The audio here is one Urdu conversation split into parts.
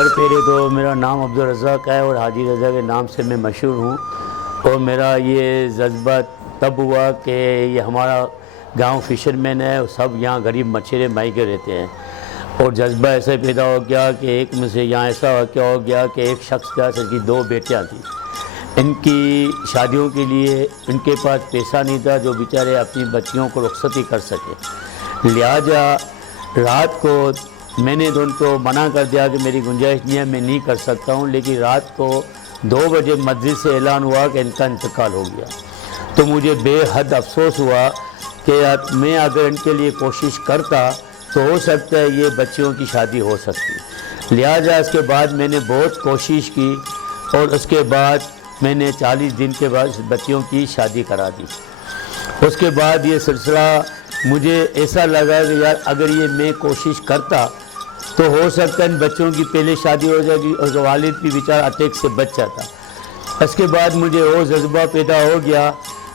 سر پہلے تو میرا نام عبدالرزاق ہے اور حاجی رضا کے نام سے میں مشہور ہوں، اور میرا یہ جذبہ تب ہوا کہ یہ ہمارا گاؤں فشر مین ہے، سب یہاں غریب مچھرے مائی کے رہتے ہیں، اور جذبہ ایسے پیدا ہو گیا کہ ایک میں سے یہاں ایسا واقعہ ہو گیا کہ ایک شخص تھا جس کی 2 بیٹیاں تھیں، ان کی شادیوں کے لیے ان کے پاس پیسہ نہیں تھا جو بیچارے اپنی بچیوں کو رخصتی کر سکے، لہٰذا رات کو میں نے تو ان کو منع کر دیا کہ میری گنجائش نہیں ہے، میں نہیں کر سکتا ہوں، لیکن رات کو 2 بجے مسجد سے اعلان ہوا کہ ان کا انتقال ہو گیا، تو مجھے بے حد افسوس ہوا کہ میں اگر ان کے لیے کوشش کرتا تو ہو سکتا ہے یہ بچیوں کی شادی ہو سکتی، لہٰذا اس کے بعد میں نے بہت کوشش کی اور اس کے بعد میں نے 40 دن کے بعد بچیوں کی شادی کرا دی۔ اس کے بعد یہ سلسلہ مجھے ایسا لگا کہ یار اگر یہ میں کوشش کرتا تو ہو سکتا ہے ان بچوں کی پہلے شادی ہو جائے گی اور والد بھی بیچارہ اٹیک سے بچ جاتا۔ اس کے بعد مجھے وہ جذبہ پیدا ہو گیا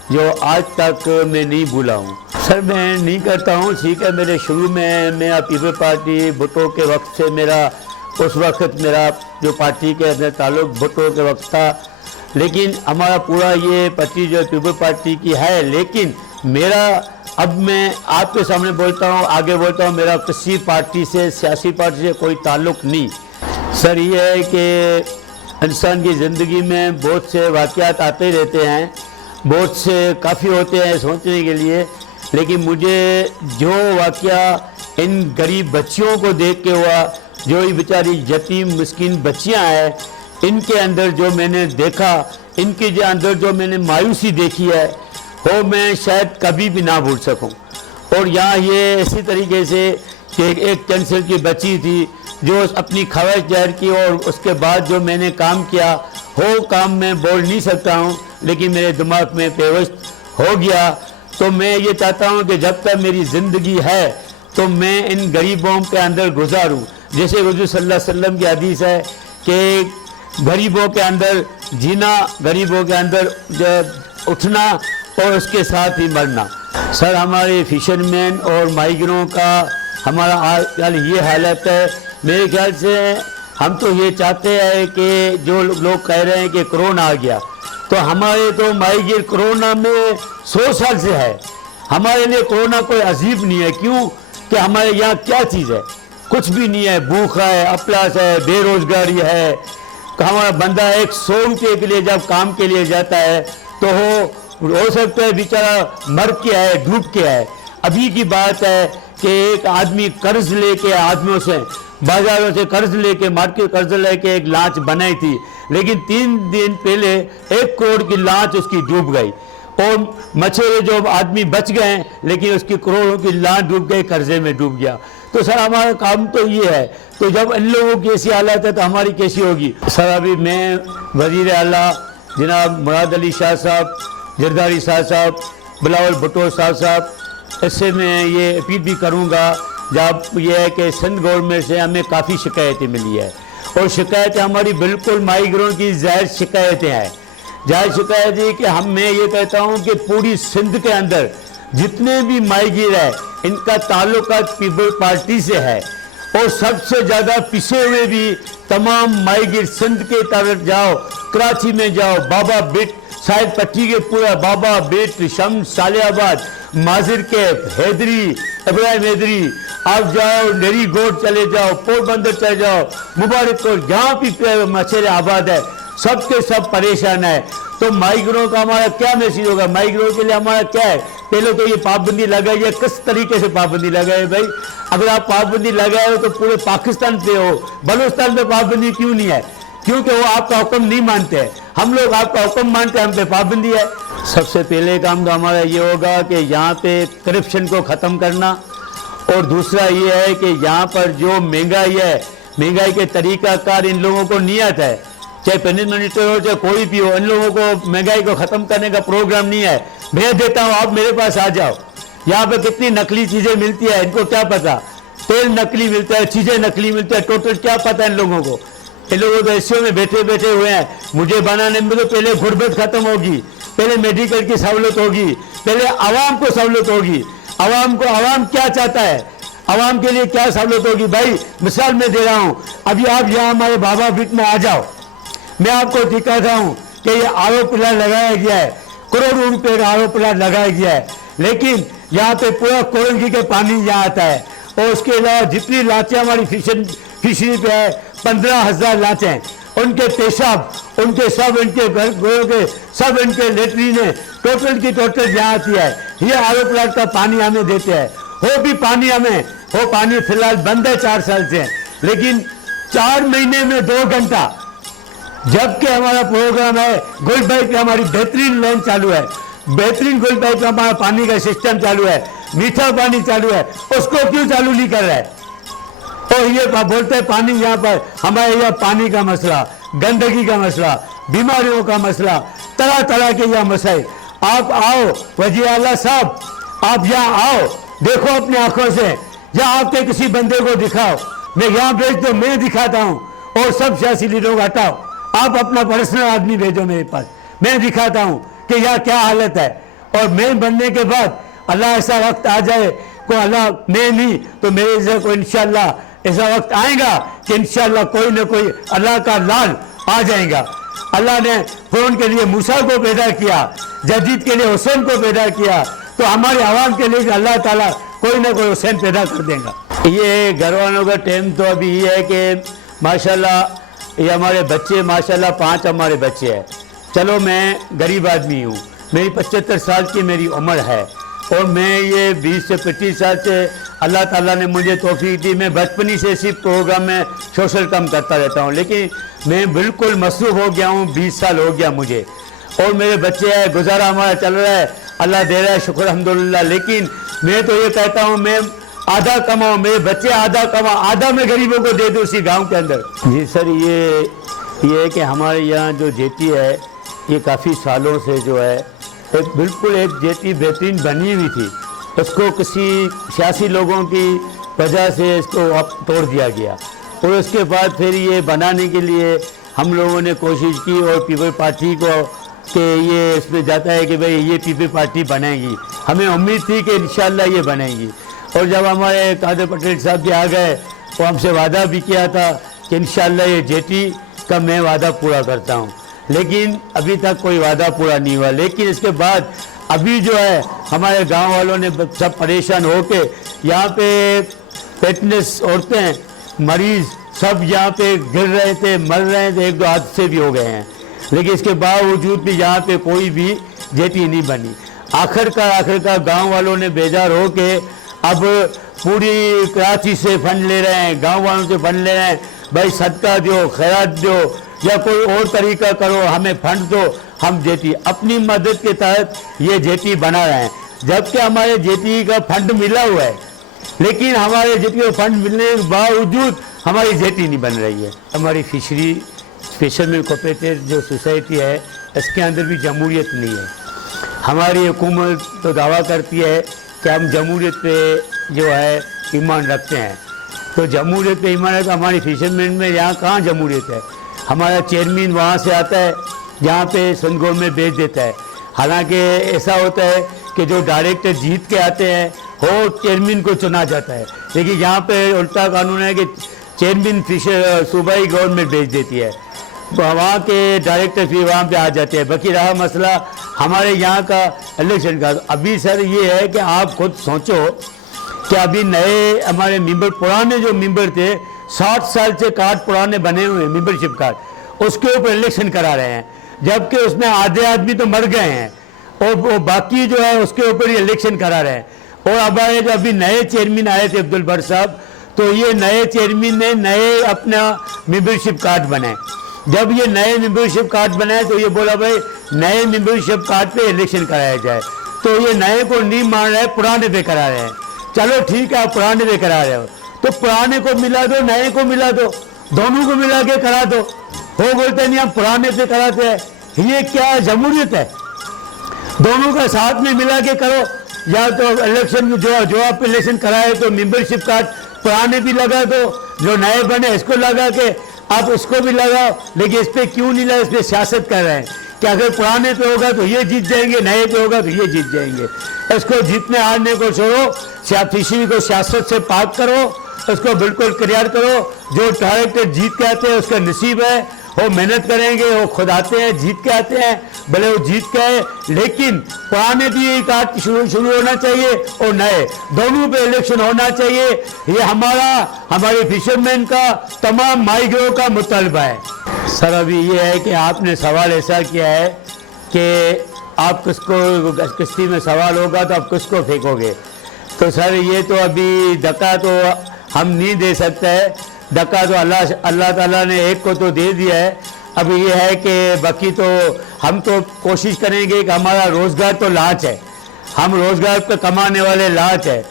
جو آج تک میں نہیں بھولا ہوں۔ سر میں نہیں کرتا ہوں، ٹھیک ہے، میرے شروع میں پیپل پارٹی بھٹو کے وقت سے اس وقت میرا جو پارٹی کے اندر تعلق بھٹو کے وقت تھا، لیکن ہمارا پورا یہ پارٹی جو پیپل پارٹی کی ہے، لیکن میرا اب میں آپ کے سامنے بولتا ہوں، آگے بولتا ہوں، میرا کسی پارٹی سے سیاسی پارٹی سے کوئی تعلق نہیں۔ سر یہ ہے کہ انسان کی زندگی میں بہت سے واقعات آتے رہتے ہیں، بہت سے کافی ہوتے ہیں سوچنے کے لیے، لیکن مجھے جو واقعہ ان غریب بچیوں کو دیکھ کے ہوا، جو یہ بیچاری یتیم مسکین بچیاں ہیں، ان کے اندر جو میں نے دیکھا، ان کے اندر جو میں نے مایوسی دیکھی ہے، وہ میں شاید کبھی بھی نہ بھول سکوں۔ اور یہاں یہ اسی طریقے سے کہ ایک کینسر کی بچی تھی جو اپنی خواہش ظاہر کی، اور اس کے بعد جو میں نے کام کیا وہ کام میں بول نہیں سکتا ہوں، لیکن میرے دماغ میں پیوست ہو گیا۔ تو میں یہ چاہتا ہوں کہ جب تک میری زندگی ہے تو میں ان غریبوں کے اندر گزاروں، جیسے حضور صلی اللہ علیہ وسلم کی حدیث ہے کہ غریبوں کے اندر جینا، غریبوں کے اندر اٹھنا اور اس کے ساتھ ہی مرنا۔ سر ہمارے فشر مین اور مائیگروں کا ہمارا حال یہ حالت ہے، میرے خیال سے ہم تو یہ چاہتے ہیں کہ جو لوگ کہہ رہے ہیں کہ کرونا آ گیا، تو ہمارے تو مائیگر کرونا میں 100 سال سے ہے، ہمارے لیے کرونا کوئی عجیب نہیں ہے، کیوں کہ ہمارے یہاں کیا چیز ہے؟ کچھ بھی نہیں ہے، بھوک ہے، افلاس ہے، بے روزگاری ہے، ہمارا بندہ 100 روپے کے لیے جب کام کے لیے جاتا ہے تو ہو سکتا ہے بیچارہ مر کے آئے، ڈوب کے آئے۔ ابھی کی بات ہے کہ ایک آدمی قرض لے کے آدمیوں سے، بازاروں سے قرض لے کے، مارکیٹ قرض لے کے ایک لانچ بنائی تھی، لیکن 3 دن پہلے 1 کروڑ کی لانچ اس کی ڈوب گئی، اور مچھرے جو آدمی بچ گئے لیکن اس کی کروڑوں کی لانچ ڈوب گئی، قرضے میں ڈوب گیا۔ تو سر ہمارا کام تو یہ ہے، تو جب ان لوگوں کی ایسی حالت ہے تو ہماری کیسی ہوگی؟ سر ابھی میں وزیر اعلیٰ جناب مراد علی شاہ صاحب، زرداری صاحب، بلاول بھٹو صاحب، اس سے میں یہ اپیل بھی کروں گا، جب یہ ہے کہ سندھ گورنمنٹ سے ہمیں کافی شکایتیں ملی ہے، اور شکایتیں ہماری بالکل مائیگروں کی جائز شکایتیں ہیں، جائز شکایت ہے کہ میں یہ کہتا ہوں کہ پوری سندھ کے اندر جتنے بھی مائیگر ہیں ان کا تعلقات پیپل پارٹی سے ہے، اور سب سے زیادہ پسے ہوئے بھی تمام مائیگر سندھ کے طرف جاؤ، کراچی میں جاؤ، بابا بیٹ سائد پٹی کے پورا بابا بیٹ، شمس، صالح آباد، ماظر کیپ، حیدری، ابراہیم حیدری، آپ جاؤ نیری گوٹ چلے جاؤ، پور بندر چلے جاؤ، مبارک پور، جہاں بھی مچھرے آباد ہے سب کے سب پریشان ہے۔ تو مائیگروں کا ہمارا کیا میسیج ہوگا؟ مائیگروں کے لیے ہمارا کیا ہے؟ پہلے تو یہ پابندی لگائی ہے، کس طریقے سے پابندی لگائے بھائی؟ اگر آپ پابندی لگائے ہو تو پورے پاکستان پہ ہو، بلوچستان پہ پابندی کیوں نہیں ہے؟ کیونکہ وہ آپ کا حکم نہیں مانتے ہیں، ہم لوگ آپ کا حکم مانتے ہیں، ہم پہ پابندی ہے۔ سب سے پہلے کام تو ہمارا یہ ہوگا کہ یہاں پہ کرپشن کو ختم کرنا، اور دوسرا یہ ہے کہ یہاں پر جو مہنگائی ہے، مہنگائی کے طریقہ کار ان لوگوں کو نہیں آتا ہے، چاہے پرائم منسٹر ہو چاہے کوئی بھی ہو، ان لوگوں کو مہنگائی کو ختم کرنے کا پروگرام نہیں ہے۔ بھیج دیتا ہوں، آپ میرے پاس آ جاؤ، یہاں پہ کتنی نقلی چیزیں ملتی ہیں، ان کو کیا پتا؟ تیل نقلی ملتا ہے، چیزیں نقلی ملتی ہے، ٹوٹل کیا پتا ہے ان لوگوں کو؟ ان لوگوں تو ایسیوں میں بیٹھے ہوئے ہیں، مجھے بنانے میں تو پہلے غربت ختم ہوگی، پہلے میڈیکل کی سہولت ہوگی، پہلے عوام کو سہولت ہوگی۔ عوام کیا چاہتا ہے؟ عوام کے لیے کیا سہولت ہوگی؟ بھائی مثال میں دے رہا ہوں، ابھی آپ یہاں ہمارے بابا فٹ میں آ جاؤ، میں آپ کو دکھاتا ہوں کہ یہ آر او پلانٹ لگایا گیا ہے، کروڑوں روپے کا آر او پلانٹ لگایا گیا ہے، لیکن یہاں پہ پورا کورنگی کے پانی یہاں آتا ہے، اور اس کے علاوہ جتنی لانچیں ہماری فشری پہ ہے 15,000 لانچیں، ان کے پیشاب، ان کے سب، ان کے گھروں کے سب، ان کے لیٹرینیں ٹوٹل کی ٹوٹل یہاں آتی ہے، یہ آر او پلانٹ کا پانی ہمیں دیتے ہیں، وہ بھی پانی ہمیں، وہ پانی فی الحال بند ہے 4 سال سے، لیکن 4 مہینے میں 2 گھنٹہ جبکہ ہمارا پروگرام ہے گل بھائی پہ ہماری بہترین لائن چالو ہے، بہترین گل بھائی پہ ہمارا پانی کا سسٹم چالو ہے، میٹھا پانی چالو ہے، اس کو کیوں چالو نہیں کر رہا ہے؟ اور یہ بولتے ہیں پانی یہاں پر ہمارے یہاں پانی کا مسئلہ، گندگی کا مسئلہ، بیماریوں کا مسئلہ، طرح طرح کے یہ مسائل۔ آپ آؤ وزیر اعلیٰ صاحب، آپ یہاں آؤ، دیکھو اپنی آنکھوں سے، یا آپ کے کسی بندے کو دکھاؤ، میں یہاں بھیج دو، میں دکھاتا ہوں، اور سب سیاسی لیڈروں کو ہٹاؤ، آپ اپنا پرسنل آدمی بھیجو میرے پاس، میں دکھاتا ہوں کہ یہاں کیا حالت ہے۔ اور میں بننے کے بعد اللہ ایسا وقت آ جائے کو اللہ، میں نہیں تو میرے سے کوئی انشاءاللہ ایسا وقت آئے گا کہ انشاءاللہ کوئی نہ کوئی اللہ کا لال آ جائے گا۔ اللہ نے فرعون کے لیے موسیٰ کو پیدا کیا، جدید کے لیے حسین کو پیدا کیا، تو ہمارے عوام کے لیے اللہ تعالیٰ کوئی نہ کوئی حسین پیدا کر دے گا۔ یہ گھر والوں کا ٹائم تو ابھی یہ ہے کہ ماشاءاللہ یہ ہمارے بچے، ماشاءاللہ 5 ہمارے بچے ہیں۔ چلو میں غریب آدمی ہوں، میری 75 سال کی میری عمر ہے، اور میں یہ 20 سے 25 سال سے اللہ تعالیٰ نے مجھے توفیق دی، میں بچپنی سے اسی پروگرام میں سوشل کام کرتا رہتا ہوں، لیکن میں بالکل مصروف ہو گیا ہوں، 20 سال ہو گیا مجھے، اور میرے بچے ہیں، گزارا ہمارا چل رہا ہے، اللہ دے رہا ہے، شکر الحمدللہ۔ لیکن میں تو یہ کہتا ہوں میں آدھا کماؤں، میرے بچے آدھا کماؤں، آدھا میں غریبوں کو دے دوں اسی گاؤں کے اندر۔ جی سر، یہ ہے کہ ہمارے یہاں جو جیتی ہے یہ کافی سالوں سے جو ہے بالکل ایک جیتی بہترین بنی ہوئی تھی، اس کو کسی سیاسی لوگوں کی وجہ سے اس کو اب توڑ دیا گیا، اور اس کے بعد پھر یہ بنانے کے لیے ہم لوگوں نے کوشش کی، اور پیپل پارٹی کو کہ یہ اس میں جاتا ہے کہ بھئی یہ پیپل پارٹی بنے گی، ہمیں امید تھی کہ انشاءاللہ یہ بنے گی، اور جب ہمارے قادر پٹیل صاحب بھی آ گئے وہ ہم سے وعدہ بھی کیا تھا کہ انشاءاللہ یہ جیٹی کا میں وعدہ پورا کرتا ہوں، لیکن ابھی تک کوئی وعدہ پورا نہیں ہوا۔ لیکن اس کے بعد ابھی جو ہے ہمارے گاؤں والوں نے سب پریشان ہو کے یہاں پہ فٹنس عورتیں، مریض سب یہاں پہ گر رہے تھے، مر رہے تھے، 1-2 حادثے بھی ہو گئے ہیں، لیکن اس کے باوجود بھی یہاں پہ کوئی بھی جیٹی نہیں بنی۔ آخر کار گاؤں والوں نے بیزار ہو کے اب پوری کراچی سے فنڈ لے رہے ہیں، گاؤں والوں سے فنڈ لے رہے ہیں، بھائی صدقہ دو، خیرات دو، یا کوئی اور طریقہ کرو، ہمیں فنڈ دو، ہم جیٹی اپنی مدد کے تحت یہ جیٹی بنا رہے ہیں، جبکہ ہمارے جیٹی کا فنڈ ملا ہوا ہے، لیکن ہمارے جیٹی کا فنڈ ملنے کے باوجود ہماری جیٹی نہیں بن رہی ہے۔ ہماری فشرمین کوآپریٹو جو سوسائٹی ہے اس کے اندر بھی جمہوریت نہیں ہے۔ ہماری حکومت تو دعویٰ کرتی ہے کہ ہم جمہوریت پہ جو ہے ایمان رکھتے ہیں، تو جمہوریت پہ ایمان رکھتے، ہماری فشرمین میں یہاں کہاں جمہوریت ہے؟ ہمارا چیئرمین وہاں سے آتا ہے جہاں پہ سنگور میں بیچ دیتا ہے، حالانکہ ایسا ہوتا ہے کہ جو ڈائریکٹر جیت کے آتے ہیں وہ چیئرمین کو چنا جاتا ہے، لیکن یہاں پہ الٹا قانون ہے کہ چیئرمین صوبائی گورنمنٹ بیچ دیتی ہے، وہاں کے ڈائریکٹر پھر وہاں پہ آ جاتے ہیں۔ باقی رہا مسئلہ ہمارے یہاں کا الیکشن کا، ابھی سر یہ ہے کہ آپ خود سوچو کہ ابھی نئے ہمارے ممبر، پرانے جو ممبر تھے 60 سال سے کارڈ پرانے بنے ہوئے ہیں، ممبرشپ کارڈ، اس کے اوپر الیکشن کرا رہے ہیں، جبکہ اس میں آدھے آدمی تو مر گئے ہیں، اور وہ باقی جو ہے اس کے اوپر ہی الیکشن کرا رہے ہیں۔ اور اب آئے جو ابھی نئے چیئرمین آئے تھے عبدالبر صاحب، تو یہ نئے چیئرمین نے نئے اپنا ممبرشپ کارڈ بنائے، جب یہ نئے ممبرشپ کارڈ بنائے تو یہ بولا بھائی نئے ممبرشپ کارڈ پہ الیکشن کرایا جائے، تو یہ نئے کو نہیں مان رہے، پرانے پہ کرا رہے ہیں۔ چلو ٹھیک ہے، آپ پرانے پہ کرا رہے ہو تو پرانے کو ملا دو، نئے کو ملا دو، دونوں کو ملا کے کرا دو۔ وہ بولتے نہیں ہم پرانے پہ کراتے ہیں، یہ کیا جمہوریت ہے؟ دونوں کا ساتھ میں ملا کے کرو، یا تو الیکشن جو آپ الیکشن کرائے تو ممبرشپ کارڈ پرانے بھی لگا دو، جو نئے بنے اس کو لگا کے آپ اس کو بھی لگاؤ، لیکن اس پہ کیوں نہیں لگا؟ اس پہ سیاست کر رہے ہیں کہ اگر پرانے پہ ہوگا تو یہ جیت جائیں گے، نئے پہ ہوگا تو یہ جیت جائیں گے۔ اس کو جیتنے ہارنے کو چھوڑو، فشری کو سیاست سے پاک کرو، اس کو بالکل کلیئر کرو. جو ڈائریکٹر جیت کے آتے ہیں اس کا نصیب ہے، وہ محنت کریں گے، وہ خود آتے ہیں جیت کے آتے ہیں، بھلے وہ جیت کے آئے، لیکن پرانے بھی ایک آٹھ شروع ہونا چاہیے اور نئے دونوں پہ الیکشن ہونا چاہیے. یہ ہمارے فشرمین کا تمام ماہی گیروں کا مطالبہ ہے. سر ابھی یہ ہے کہ آپ نے سوال ایسا کیا ہے کہ آپ کس کو کشتی میں سوال ہوگا تو آپ کس کو پھینکو گے. تو سر یہ تو ابھی دکا تو ہم نہیں دے سکتے ہے، دکا تو اللہ تعالیٰ نے ایک کو تو دے دیا ہے. اب یہ ہے کہ باقی تو ہم تو کوشش کریں گے کہ ہمارا روزگار تو لانچ ہے، ہم روزگار پہ کمانے والے لانچ ہے.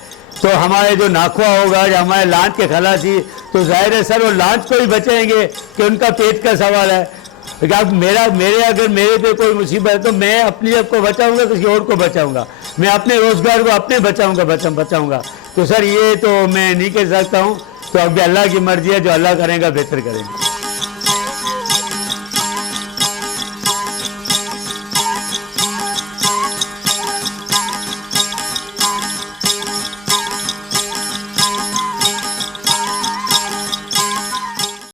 تو ہمارے جو ناخوا ہوگا جو ہمارے لانچ کے خلاصی تو ظاہر ہے سر وہ لانچ کو ہی بچیں گے کہ ان کا پیٹ کا سوال ہے. اب اگر میرے پہ کوئی مصیبت ہے تو میں اپنی آپ کو بچاؤں گا، کسی اور کو بچاؤں گا، میں اپنے روزگار کو اپنے بچاؤں گا. تو سر یہ تو میں نہیں کہہ سکتا ہوں. تو اب اللہ کی مرضی ہے، جو اللہ کرے گا بہتر کریں گے.